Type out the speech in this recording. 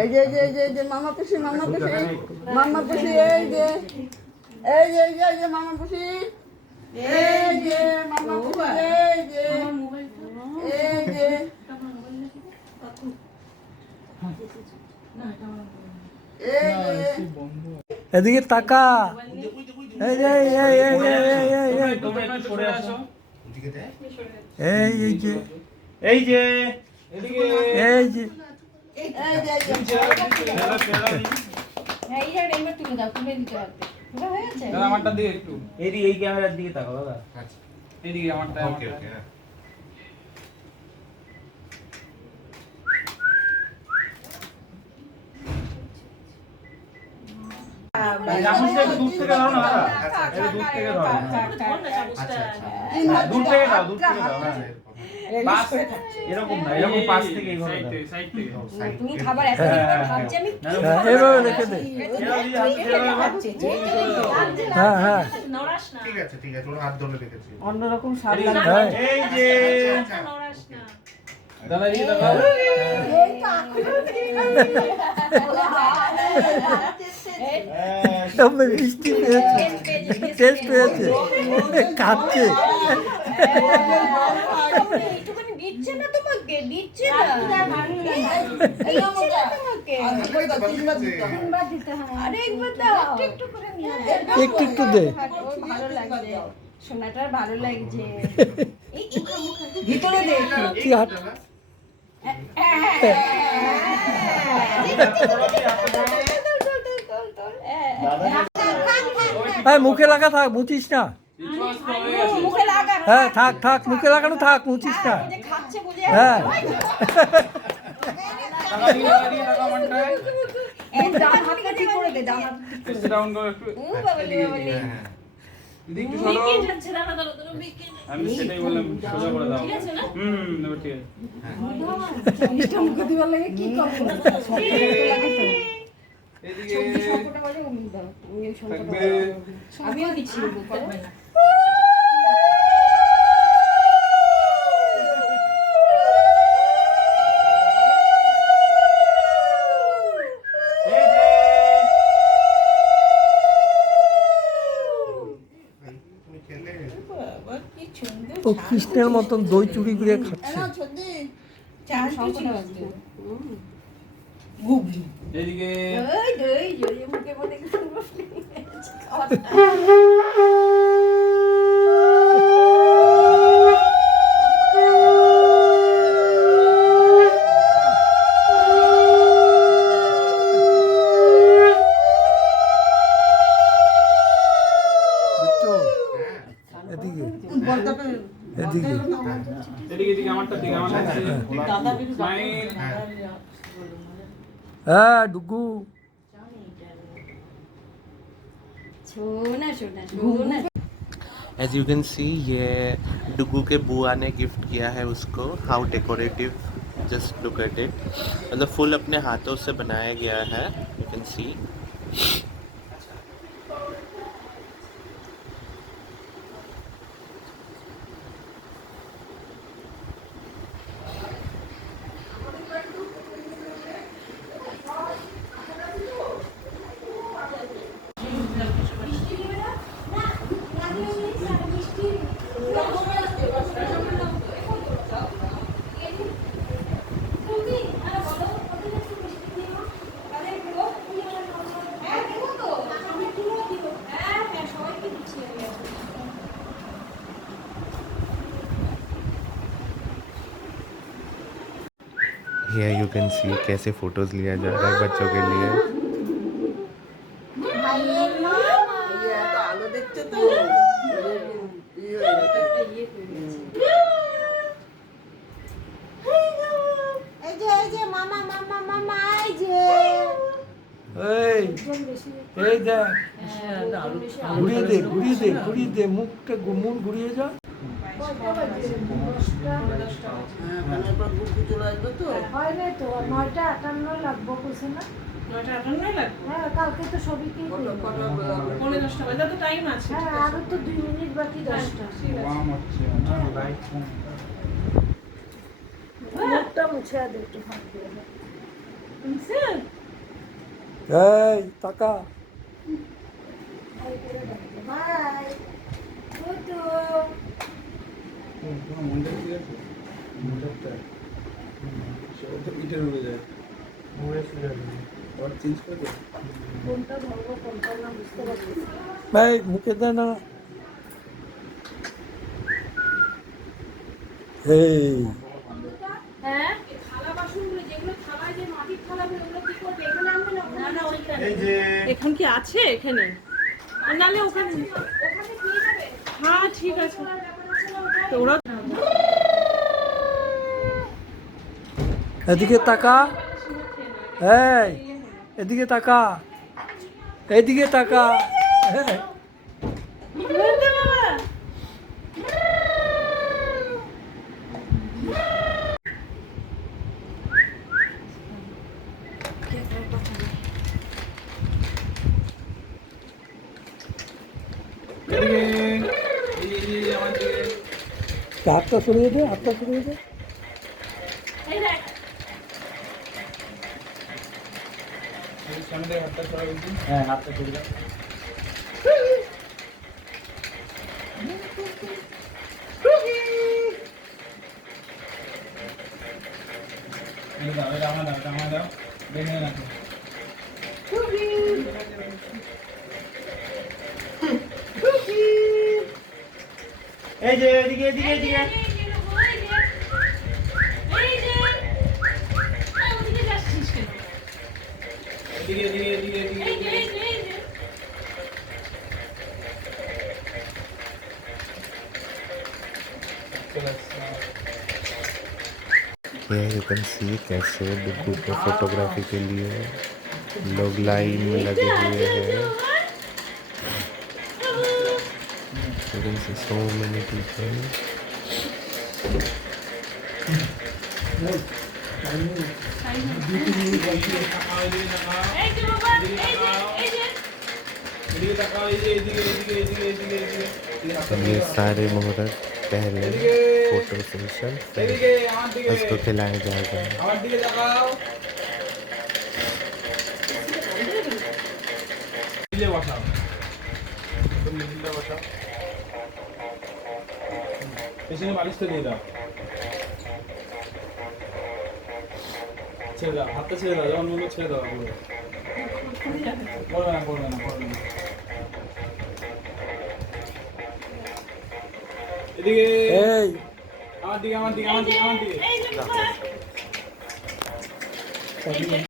এই যে মামা পুষি এই যে মামা পুষি এদিকে তাকা। এই যে আমারটা দিয়ে একটু এদিকে এই ক্যামেরার দিকে তাকাও দাদা। আচ্ছা এদিকে আমারটা। ওকে ওকে দূর থেকে দাও না দাদা, দূর থেকে দাও। দূর থেকে দাও, দূর থেকে দাও। পাশ এরকম না, এরকম পাশ থেকে এইভাবে সাইড থেকে তুমি খাবার এত খাচ্ছে আমি এইভাবে রেখে দে। হ্যাঁ হ্যাঁ ঠিক আছে ওর হাত ধরে রেখেছি। অন্যরকম স্বাদ লাগে। এই যে দাদা এই দাদা তবে মিষ্টি পেয়েছে, টেস্ট পেয়েছে, খাচ্ছে। একটুখানি দিচ্ছে না তোমাকে, দিচ্ছে না আরে একবার দাও, একটু করে নিয়ে একটু দে। ভালো লাগছে সোনাটার, ভালো লাগছে। ভিতরে দে কি হাত মুখে লাগা থাক, মুছিস না। মুখে লাগা, হ্যাঁ থাক মুখে লাগানো থাক, মুছিস না। খাচ্ছে বুঝে। হ্যাঁ এই ডান হাতটা ঠিক করে দে, ডান হাত ঠিক করে দে। ডাউন করো একটু। ও বাবালি বাবালি, দিদি একটু সরো। আমি সেটাই বললাম, সোজা করে দাও। ঠিক আছে না? এবার ঠিক আছে। মিষ্টি মুখে দিবার লাগে কি করব? এদিকে শঙ্কটা বাজে উনি দাও, উনি শঙ্কটা থাকবে। আমিও দিচ্ছি করো। ও কৃষ্ণের মতন দই চুরি করে খাচ্ছে। এদিকে ওই দই জড়িয়ে মুখে বলে কিছু বসলে এদিকে আমারটা দিকে স্মাইল। হ্যাঁ ডুগু সোনা সোনা সোনা। As you can see, ये डुगू के बुआ ने गिफ्ट किया है उसको। How decorative, just look at it. मतलब फुल अपने हाथों से बनाया गया है, you can see. Here you can see कैसे फोटोज लिया जा रहा है बच्चों के लिए। আলো দেখছে তো এই যে মামা মামা মামা, এই যে এই দেখ, ঘুরিয়ে দে মুখটা, মুখ ঘুরিয়ে যা। চলে আসবে তো হয় নাই তো, 9:58 লাগবো কইছে না? 9:58 লাগবে? হ্যাঁ কালকে তো সবইকেই দিল। 9:45 বাজে তো টাইম আছে। হ্যাঁ আরো তো 2 মিনিট বাকি 10টা। ওয়াম হচ্ছে লাইট কম। মুখটা মুছে দে একটু ভাত দিয়ে দে। এই টাকা বাই টুটু তোমার মনটা ঠিক আছে? মনটা সেটা তো পিঠে উড়ে যায়। আবার চেঞ্জ করে দে। কোনটা ধরবো কোনটা না বুঝতে পারছি না। এই মুখে দে না এই হ্যাঁ এই যে এখন কি আছে এখানে? নালে ওখানে হ্যাঁ ঠিক আছে। তো ওরা এদিকে তাকা এই এদিকে তাকা এদিকে তাকা এই, এদিকে এই আমার দিকে হাতটা সরিয়ে দে হাতটা সরিয়ে দে এই সামনে হাতটা সরা বলছি। হ্যাঁ হাতটা সরিয়ে দাও। এটা দাও, এটা আমার দাও, এটা আমার দাও। দেখে রাখো। এই যে এদিকে এদিকে এদিকে এদিকে এদিকে এদিকে এদিকে Here you can see कैसे डुगू को फोटोग्राफी के लिए लोग लाइन में लगे हुए हैं. You can see so many people. এদিকে তাকাও এই যে এদিকে এদিকে এদিকে এদিকে এদিকে ये सारे मुहूर्त पहले फोटो सेशन এদিকে আমার দিকে उसको खिलाया जाएगा. আমার দিকে তাকাও মিলে বসাও মিলে বসাও পেছনে বালিশটা দিয়ে দাও ছেড়ে দাও হাতটা ছেড়ে দাও যখন বলবো ছেড়ে দাও পুরো করবে না করবে না করবে না এদিকে এই আমার দিকে আমার দিকে আমার দিকে আমার দিকে